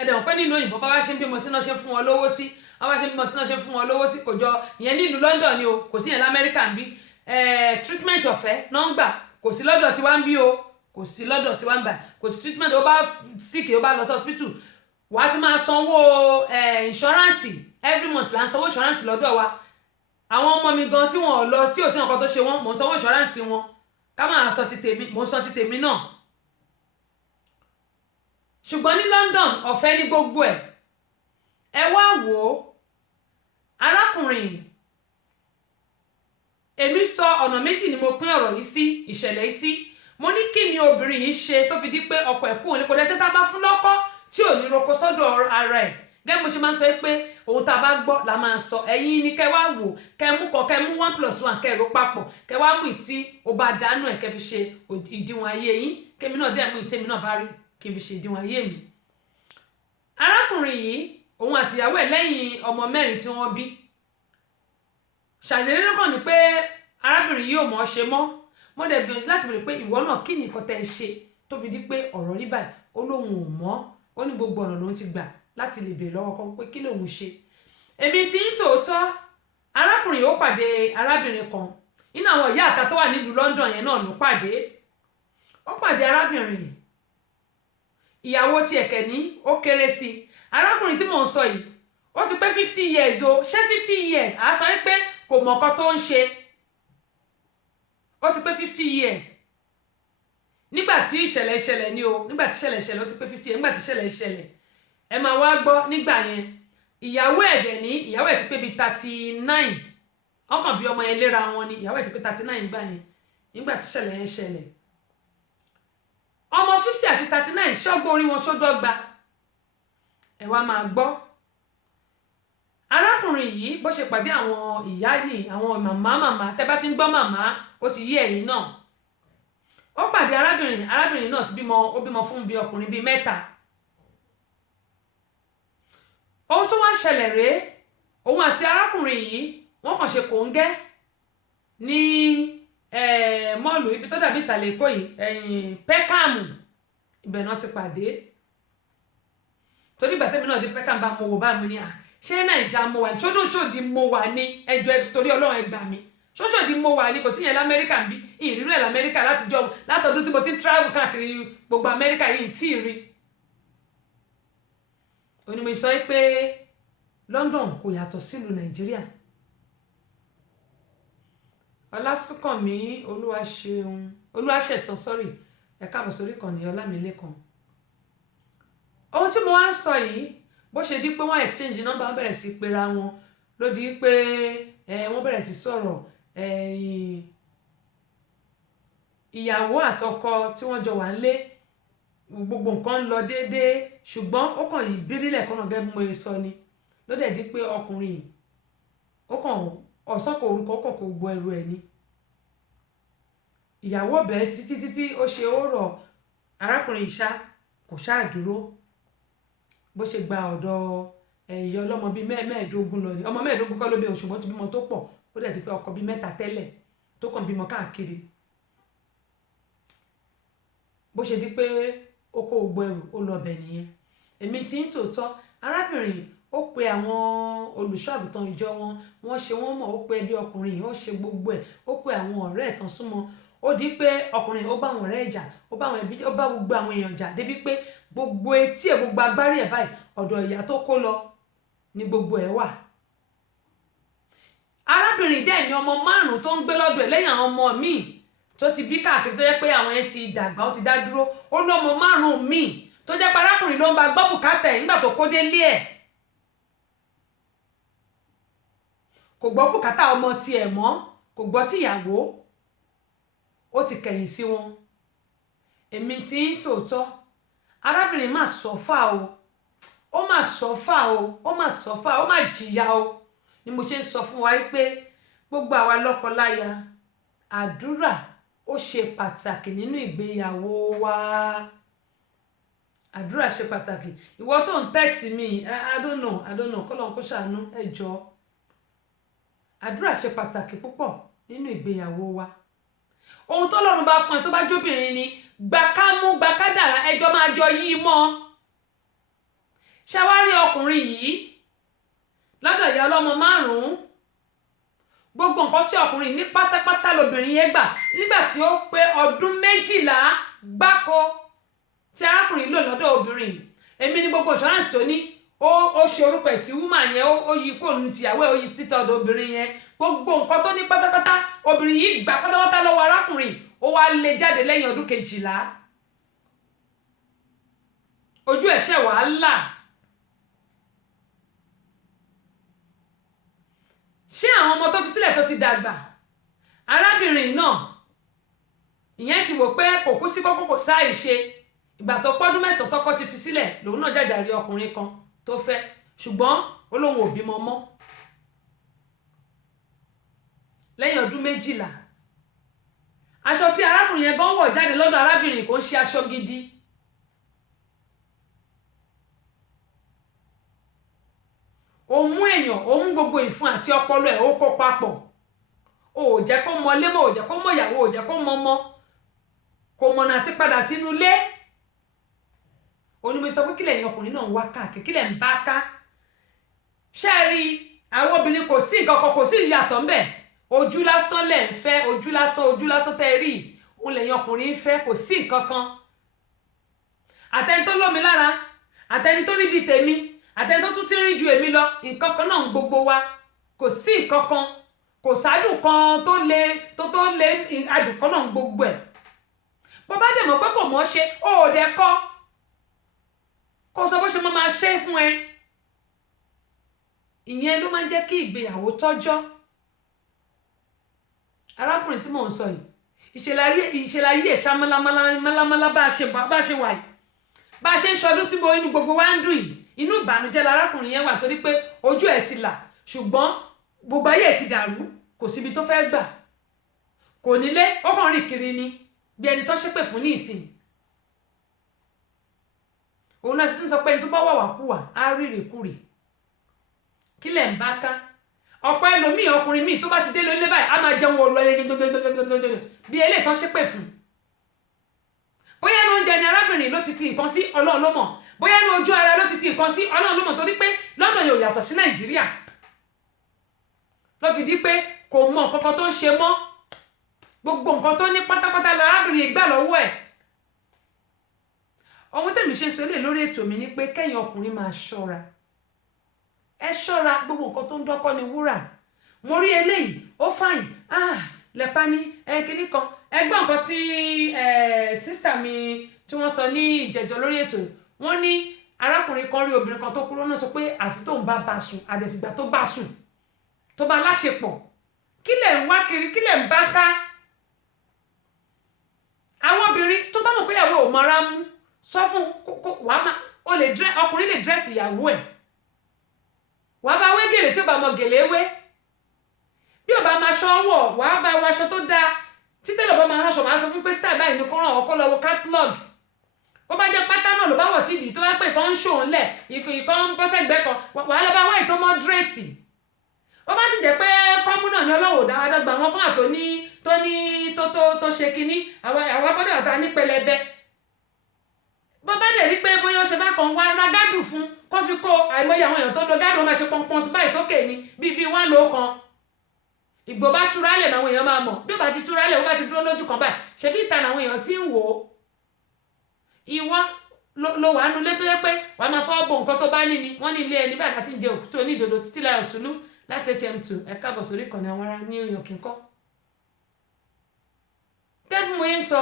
ẹ̀dẹ̀ wọ́n pẹ́ nílùú òyìnbó bá wá ṣe ń bímọ sí náà ṣe fún wọn lówó sí wọ́n bá ṣe ń bímọ sí náà ṣe fún wọn lówó sí kò jọ ìyẹn nílùú London ni o kò sí yẹn lamẹ́ríkà ń bí treatment ọ̀fẹ́ náà ń gbà kò sí lọ́dọ̀ tí wá ń bí o kò sí lọ́dọ̀ tí wá ń bà kò sí treatment ó bá sick ó bá lọ sí hospital wàá ti máa sanwó insurance every month là ń sanwó insurance lọ́dọ̀ wa àwọn ọmọ mi gan tí wọn ò lọ tí ò sí nǹkan tó ṣe wọn mò ń sanwó insurance wọn ká máa sọ ti tèmi mò ń sọ ti tèmi náà ṣùgbọ́n ní London ọ̀fẹ́ ní gbogbo ẹ̀ ẹ wá wò ó arákùnrin èmi sọ ọ̀nà méjì ni mo pín ọ̀rọ̀ yìí sí ìṣẹ̀lẹ̀ yìí sí mo ní kí ni obìnrin yìí ṣe tó fi di pé ọkọ ẹ̀ kú òní kò dẹ́sẹ̀ tá a bá fún lọ́kọ́ tí ò ní roko sọ́dọ̀ ara ẹ̀ gẹ́gẹ́ bó ṣe máa ń sọ pé ohun tá a bá gbọ́ la máa sọ ẹ̀yin ni kẹ́ wá wò kẹ́ mú kọ́ kẹ́ mú 1+1 kẹ́ ro papọ̀ kẹ́ wá mú ìtí ó bá dánú ẹ̀ kẹ́ fi ṣe ìdíwọ̀n ayé yín kémi náà dẹ̀ mú ìtẹ́mi náà bá rí kí n fi ṣe ìdíwọ̀n ayé mi. arákùnrin yìí òun àtìyàwó ẹ̀ lẹ́yìn ọmọ 4 tí wọ́n bí ṣàdédé lọ́kàn ní pé arábìnrin yìí ò mọ̀ ọ́ ṣe mọ́ mo dẹ̀ gbìyànjú láti bèrè pé ìwọ náà kí ni nǹkan tẹ́ ẹ ṣe tó fi di pé ọ̀rọ̀ rí báyìí ó lóun ò mọ̀ ó ní gbogbo ọ̀nà lòun ti gbà láti lè bèrè lọ́wọ́ kan pé kí lòun ṣe èmi tí ń tòótọ́ arákùnrin ó pàdé arábìnrin kan nínú àwọn ìyá àta tó wà nílùú London yẹn náà ló pàdé ó pàdé arábìnrin ìyàwó tí ẹ̀kẹ́ ní ó kéré sí arákùnrin tí mò ń sọ yìí ó ti pé 50 years o ṣé 50 years à sọ pé kò mọ̀ nǹkan tó ń ṣe ó ti pé 50 years nígbà tí ìṣẹ̀lẹ̀ ìṣẹ̀lẹ̀ ni o nígbà tí ìṣẹ̀lẹ̀ ìṣẹ̀lẹ̀ ó ti pé 50 years nígbà tí ìṣẹ̀lẹ̀ ìṣẹ̀lẹ̀ ẹ máa wá gbọ́ nígbà yẹn ìyàwó ẹ̀dẹ̀ ní ìyàwó ẹ̀ ti pé bíi 39 ọkàn bí ọmọ yẹn léra wọn ni ìyàwó ẹ̀ ti pé 39 gbà yẹn nígbà tí ìṣẹ̀lẹ̀ yẹn ṣẹlẹ̀ ọmọ 50 àti 39 ṣọ́gbọ́n orí wọn ṣódọ́gba ẹ wá máa gbọ́ arákùnrin yìí bó ṣe pàdé àwọn ìyá ní àwọn màmá tẹ́ bá ti ń gbọ́ màmá ó ti yí ẹ̀yìn náà ó pàdé arábìnrin náà ti bímọ ó bímọ fún bí ọkùnrin bíi 3 ohun tó wá ṣẹlẹ̀ rèé òun àti arákùnrin yìí wọ́n kàn ṣe kòńgẹ́ ní mọ́ọ̀lù ibi tó dàbí ìsàlẹ̀ èkó yìí Peckham ibẹ̀ náà ti pàdé torí ìgbà tẹ́mi náà dé Peckham bá mo wò bá mi ní à ṣé Nàìjíríà mo wà ní ṣódòṣòdì mo wà ní ẹjọ́ torí Ọlọ́run ẹ gbà mí ṣóṣòdì mo wà ní kò sí yẹn lamẹ́ríkà ń bí ìrírú ẹ̀ lamẹ́ríkà látọdún tí mo ti ń travel káàkiri gbogbo Amẹ́ríkà yìí tí ì rí onímọ̀ sọ pé London kò yàtọ̀ sílùú Nàìjíríà Ọlásùnkànmí Olúwaṣẹ̀san sọ́rí ẹ káàbọ̀ sórí kan ní Ọlámilékan ohun tí mo wá ń sọ yìí bó ṣe di pé wọ́n exchange number wọ́n bẹ̀rẹ̀ sí pera wọn ló di pé wọ́n bẹ̀rẹ̀ sí sọ̀rọ̀ ìyàwó àtọkọ tí wọ́n jọ wà nílé gbogbo nǹkan ń lọ déédéé ṣùgbọ́n ó kàn yí bírílẹ̀ kọ́nà gẹ́gẹ́ bí mo sọ ni ló dẹ̀ di pé ọkùnrin yìí ó kàn ọ̀sọ́kọ̀ orúkọ kàn kó gbọ́ ẹrù ẹ̀ ni ìyàwó bẹ̀ẹ́ títí ó ṣe ó rọ̀ arákùnrin ìṣá kò ṣáà dúró bó ṣe gba ọ̀dọ̀ ìyá ọlọ́mọ bíi 15 lọ ni ọmọ 15 kọ́ ló bí ṣùgbọ́n ti bímọ tó pọ̀ ó dẹ̀ ti fẹ́ ọkọ bíi 3 tẹ́lẹ̀ tó kàn bímọ káàkiri bó ṣe di pé ó kó gbogbo ẹrù ó lọ bẹ̀ nìyẹn èmi tí ń tòótọ́ arábìnrin ó pe àwọn olùṣọ́ àgùntàn ìjọ wọ́n ṣe wọ́n mọ̀ ó pe ẹbí ọkùnrin yìí ó ṣe gbogbo ẹ̀ ó pe àwọn ọ̀rẹ́ ẹ̀ tán súnmọ́ ó di pé ọkùnrin ó bá àwọn ọ̀rẹ́ ìjà ó bá àwọn ẹbí ó bá gbogbo àwọn èèyàn jà débi pé gbogbo etí ẹ̀ gbogbo agbárí ẹ̀ báyìí ọ̀dọ̀ ìyá tó kó lọ ni gbogbo ẹ̀ wà arábìnrin dẹ̀ ní ọmọ 5 tó ń gbé lọ́dọ̀ ẹ̀ lẹ́yìn àwọn ọmọ míì tó ti bí káàkiri tó jẹ́ pé àwọn ẹ̀ ti dàgbà ó ti dá dúró ó lọ́mọ 5 míì tó jẹ́ pé arákùnrin ló ń bá gbọ́ bùkátà ẹ̀ nígbà tó kó délé ẹ̀ kò gbọ́ bùkátà ọmọ tiẹ̀ mọ́ kò gbọ́ tìyàwó ó ti kẹ̀yìn sí wọn èmi tí ń tòótọ́ arábìnrin má sọ́fà o ó má sọ́fà o ó má sọ́fà ó má jìyà o ni mo ṣe ń sọ fún wa pé gbogbo àwa lọ́kọláya àdúrà ó ṣe pàtàkì nínú ìgbéyàwó wa àdúrà ṣe pàtàkì ìwọ tó ń text mi I don't know kọ́lọ́n kó ṣàánú ẹ jọ̀ọ́ àdúrà ṣe pàtàkì púpọ̀ nínú ìgbéyàwó wa ohun tó lọ́run bá fún ẹ tó bá jóbìnrin ni gbà ká mú gbà ká dàrá ẹjọ́ máa jọ yí mọ́ ṣé wá rí ọkùnrin yìí lọ́dọ̀ ìyá ọlọ́mọ 5 gbogbo nǹkan tí ọkùnrin ní pátápátá lobìnrin yẹn gbà nígbà tí ó pé ọdún 12 gbáko tí arákùnrin lò lọ́dọ̀ obìnrin. Èmi ní gbogbo insurance tó ní ó ṣe orúkọ ẹ̀ sí woman yẹn ó yí kó nu tìyàwó ẹ̀ ó yí sí tọ́dọ̀ obìnrin yẹn. Gbogbo nǹkan tó ní pátápátá obìnrin yìí gbà pátápátá lọ́wọ́ arákùnrin ó wá lé jáde lẹ́yìn ọdún 12. Ojú ẹ̀ ṣẹ̀ wá là. Ṣé àwọn ọmọ tó fi sílẹ̀ tó ti dàgbà? Arábìnrin náà ìyẹn ti wò pé kò kú sí kókó kò sáì ṣe. Ìgbà tó pọ́dún 9 tọ́kọ ti fi sílẹ̀ lòun náà jàjà rí ọkùnrin kan tó fẹ́ ṣùgbọ́n ó lóun ò bímọ mọ́ lẹ́yìn ọdún 12. Aṣọ tí arákùnrin yẹn gan wọ̀ jáde lọ́dọ̀ arábìnrin kò ń ṣe aṣọ gidi. Ó mú èèyàn ó mú gbogbo ìfun àti ọpọlọ ẹ̀ ó kó papọ̀. Ó jẹ́ kó mọ lémọ̀ ó jẹ́ kó mọ ìyàwó ó jẹ́ kó mọ ọmọ kò mọ̀nà àti padà sínú ilé. Onímọ̀ sọ pé kílẹ̀ ẹ̀yin ọkùnrin náà ń wá káàkiri kílẹ̀ ń bá ká. Ṣé rí àwọn obìnrin kò sí nǹkan kan kò sí ìyàtọ̀ ńbẹ̀. Ojú lásán lẹ̀ ń fẹ́ ojú lásán tẹ́ rí òun lẹ̀yin ọkùnrin ń fẹ́ kò sí nǹkan kan. Àtẹni tó lómi lára àtẹni tó rí bíi tèmi àtẹni tó tún ti rí ju èmi lọ nǹkan kan náà ń gbogbo wa kò sí nǹkan kan kò sádùn kan tó lé adùn kan náà ń gbogbo ẹ̀. Bó bá dẹ̀ mọ̀ pé kò mọ̀ ṣe ó dẹ̀ kọ́ kó sọ bó ṣe máa ṣe fún ẹ. Ìyẹn ló máa ń jẹ́ kí ìgbéyàwó tọ́jọ́. Arákùnrin tí mò ń sọ yìí ìṣẹ̀láyé ẹ̀ṣá málámálá bá ṣe wà yìí bá ṣe ń ṣọdún tí inú gbogbo wa ń dùn yìí inú ìbànújẹ́ lárákùnrin yẹn wà torí pé ojú ẹ̀ ti là ṣùgbọ́n gbogbo ayé ẹ̀ ti dàrú kò síbi tó fẹ́ gbà kò nílé ó kàn rìn kiri ni bí ẹni tó ṣépè fún ní ìsìn. Òun náà ti ń sọ pé ẹni tó bá wàwàkúwà á rí rèkúrè kí lẹ̀ ń bá ká. Ọ̀pọ̀ ẹlòmíì ọkùnrin míì tó bá ti dé lólé báyìí á máa jẹun ọ̀rọ̀ ẹni bí eléyìí tó ṣépè fún. Bóyá ẹnu oúnjẹ ni arábìnrin ló ti nǹkan sí Ọlọ́run ló mọ̀ bóyá ẹnu ojú ara ló ti nǹkan sí Ọlọ́run ló mọ̀ torí pé London yóò yàtọ̀ sí Nàìjíríà ló fi di pé kò mọ nǹkan kan tó ń ṣe mọ́ gbogbo nǹkan tó ní pátápátá lárábìnrin gbà lọ́wọ́ ẹ̀. Ohun tèmi ṣe ń sọ lè lórí ètò mi ni pé kẹ́yìn ọkùnrin máa ṣọ́ra ẹ ṣọ́ra gbogbo nǹkan tó ń dọ́kọ́ ni wúrà. Mo rí eléyìí ó fàyìn lẹ́pa ní kinní kan ẹgbọ́n nǹkan tí sísítà mi tí wọ́n sọ ní ìjẹ̀jọ́ lórí ètò wọ́n ní arákùnrin kan rí obìnrin kan tó kúrò náà sọ pé àfi tóun bá sùn àdẹ̀fìgbà tó bá sùn tó bá láṣepọ̀ kí lẹ̀ ń wá kiri kí lẹ̀ ń bá ká. Àwọn obìnrin tó bá mọ̀ pé ìyàwó ò mọ́ra mú sọ fún ọkùnrin lè dírẹ́sì ìyàwó ẹ̀ wàá bá wé gèlè tí ó bá mọ gèlè wé bí ó bá máa ṣọ́ wọ̀ wàá bá wọ aṣọ tó dáa títẹ̀ lọ́bọ̀ máa ránṣọ máa sọ fún pé style báyìí ní kó ràn ọkọ lọ́wọ́ catalog. Bó bá jẹ́ pátá náà ló bá wọ̀ sí ìdí tó wá pé ìkan ń ṣòun lẹ̀ ìkan ń bọ́ sẹ́gbẹ́ kan wàá lọ bá wáyé tó moderate. Ó bá sì jẹ́ pé kọ́mú náà ní Ọlọ́run dáadáa àwọn kan tó ṣe kinní àwọn abọ́dọ̀ àtà ní pẹlẹbẹ. Bó bá dẹ̀ rí pé bóyá ó ṣe bá kan wá ra gádùn fún kó fi kó àìmọye àwọn èèyàn tó lo gádùn máa ṣe pọnpọn báyìí sókè ni bíi wọ́n lò ó kan. Ìgbò bá túrálẹ̀ làwọn èèyàn máa mọ̀ bí ó bá ti túrálẹ̀ ó bá ti dúró lójú kan báyìí ṣebí ìta làwọn èèyàn ti ń wò ó. Ìwọ ló wà nulẹ̀ tó yẹ pé wàá máa fọwọ́ bo nǹkan tó bá ní ni wọ́n ní ilé ẹni báyìí láti ń jẹ òkúta onídòdó títí láyọ̀ sùlú láti HM2 ẹ káàbọ̀ sórí ìkànnì àwọn ará ní York kíkọ́. Gẹ́gẹ́ mo yẹn sọ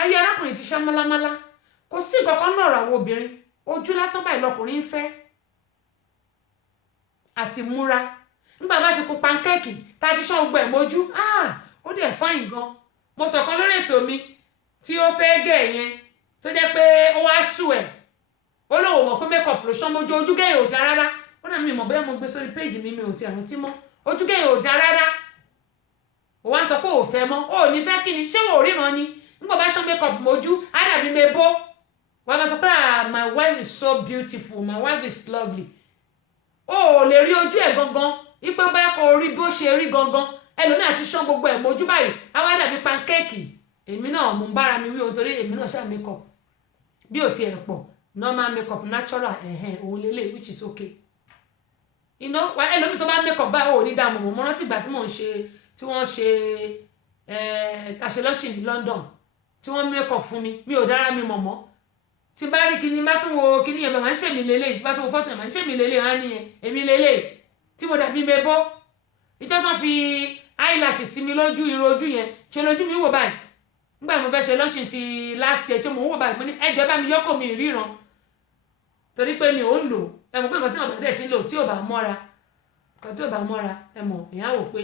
ayé arákùnrin ti ṣá málámálá kò sí nǹkan kan náà ràwọ̀ obìnrin ojú lásán báyìí lọkùnrin ń fẹ́ àti múra nígbà bá ti kó pancake tá a ti ṣán gbogbo ẹ̀ mójú ó dẹ̀ fáìn gan. Mo sọ kan lórí ètò mi tí ó fẹ́ gẹ̀ yẹn tó jẹ́ pé ó wá sù ẹ̀ ó lóun mọ̀ pé makeup ló ṣán mójú ojú gẹ̀yìn ò dá rárá ó dà mí mọ̀ bóyá mo gbé sórí péjì mi ò ti rántí mọ́ ojú gẹ̀yìn ò dá rárá ó wá sọ pé ò fẹ́ mọ́ ó ní fẹ́ kí ni ṣé wò ó ríran ni nígbà bá ṣán makeup mójú á dàbí mebo wọ́n máa sọ pé my wife is so beautiful my wife is lovely ó lè rí ojú ẹ̀ gangan ipé báyà kò rí bó ṣe rí gangan ẹlòmíì àti ṣán gbogbo ẹ̀ mójú báyìí á wá dàbí pancake èmi náà mo ń bára mi wí o torí èmi náà ṣáà makeup bí ò tiẹ̀ pọ̀ normal makeup natural òun lélẹ̀ which is okay. Ẹlòmíì tó bá makeup báyìí ò ní dá mọ̀ mọ́ rántí ìgbà tí wọ́n ṣe tàṣelọ́ọ̀ṣì ní London tí wọ́n makeup fún mi ò dára mi mọ̀ mọ́ tí bá rí kíní bá tún wo kíní yẹn bá ń ṣèmi lélẹ̀ tí bá tún wo fọ́tò yẹn bá ń ṣèmi lélẹ̀ wá nìyẹn èmi lélẹ̀ tí mo dàbí mebó ìjọ tó fi eyelash sí mi lójú irun ojú yẹn ṣe lójú mi wò báyìí nígbà tí mo fẹ́ ṣe lọ́ọ̀ṣì ti last year ṣe mo wò báyìí mo ní ẹjọ́ bá mi yọ́kọ̀ mi ríran torí pé mi ò ń lò ẹmọ pé nǹkan tí wọn bá dẹ̀ ti ń lò tí ò bá mọ́ra ẹmọ èèyàn wò pé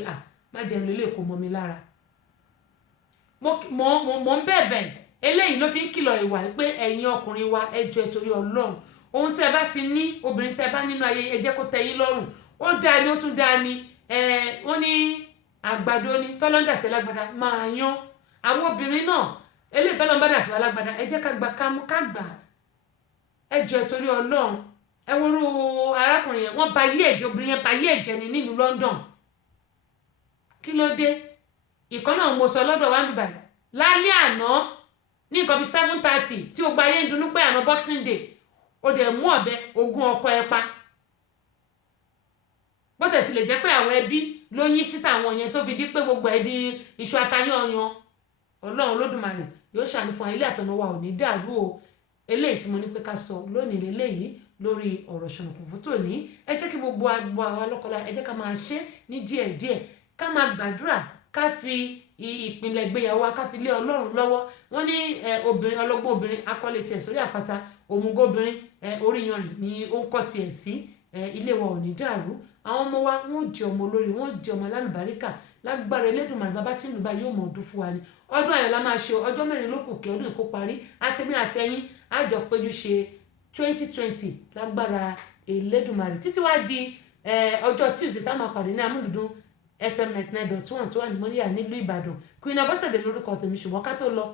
má jẹun lélẹ̀ kó mọ́ mi lára mo ń bẹ̀bẹ̀ eléyìí ló fi ń kìlọ̀ ìwà pé ẹ̀yin ọkùnrin wa ẹ jọ̀ọ́ torí Ọlọ́run ohun tẹ́ bá ti ní obìnrin tẹ́ bá nínú ayé ẹ jẹ́ kó tẹ́ yín lọ́rùn ó dáa ni ó tún dáa ni wọ́n ní àgbàdo ni tọ́lọ́ndà sí lágbàdá máa yan àwọn obìnrin náà eléyìí tọ́lọ́ndà sí lágbàdá ẹ jẹ́ ká gbà ká gbà ẹ jọ̀ọ́ torí Ọlọ́run ẹ wọ́rú arákùnrin yẹn wọ́n ba yí ẹ̀jẹ̀ obìnrin yẹn ba yí ẹ̀jẹ̀ ni nílùú London kí ló dé ìkan náà mo sọ lọ́dọ̀ wa níbàyí lálẹ́ àná ní nǹkan bíi 7:30 tí o gba ayé ń dunú pé àná Boxing Day o dẹ̀ mú ọ̀bẹ ogún ọkọ ẹ pa bó tẹ̀ tilẹ̀ jẹ́ pé àwọn ẹbí ló yín síta àwọn yẹn tó fi di pé gbogbo ẹ̀ di iṣu atayanyan Ọlọ́run Olódùmarè yóò ṣàánú fún ilé àtọ̀nà wa ò ní dàrú o eléyìí tí mo ní pé ká sọ lónìí lélẹ́yìí lórí ọ̀rọ̀ ṣùnùkùn fún tòní ẹ jẹ́ kí gbogbo àwa lọ́kọláya ẹ jẹ́ ká máa ṣe ní díẹ̀díẹ̀ ká máa gbàdúrà ká fi ìpìlẹ̀ ìgbéyàwó wa ká fi lé Ọlọ́run lọ́wọ́ wọ́n ní obìnrin ọlọ́gbọ́n obìnrin akọ́lé tiẹ̀ sórí àpáta òmùgọ̀ obìnrin orí yanrìn ni ó ń kọ́ tiẹ̀ sí ilé wa ò ní dàrú àwọn ọmọ wa wọ́n jẹ́ ọmọ olórí wọ́n jẹ́ ọmọ alálùbáríkà lágbára Elédùmarè bàbá tí ìlú bá yóò mọ̀ ọdún fún wa ni ọdún ayọ̀ la máa ṣe ọjọ́ 4 ló kù kí ọdún ìkó parí àtẹ̀mí àtẹ̀yìn àjọ péjú ṣe 2020 lágbára Elédùmarè títí wá di ọjọ́ Tuesday tá máa pàdé ní amúlùdún FM 99.1 tó wà ní Mọ́níyà nílùú Ìbàdàn Queen Abọ́sẹ̀dé lórúkọ tèmi ṣùgbọ́n ká tó lọ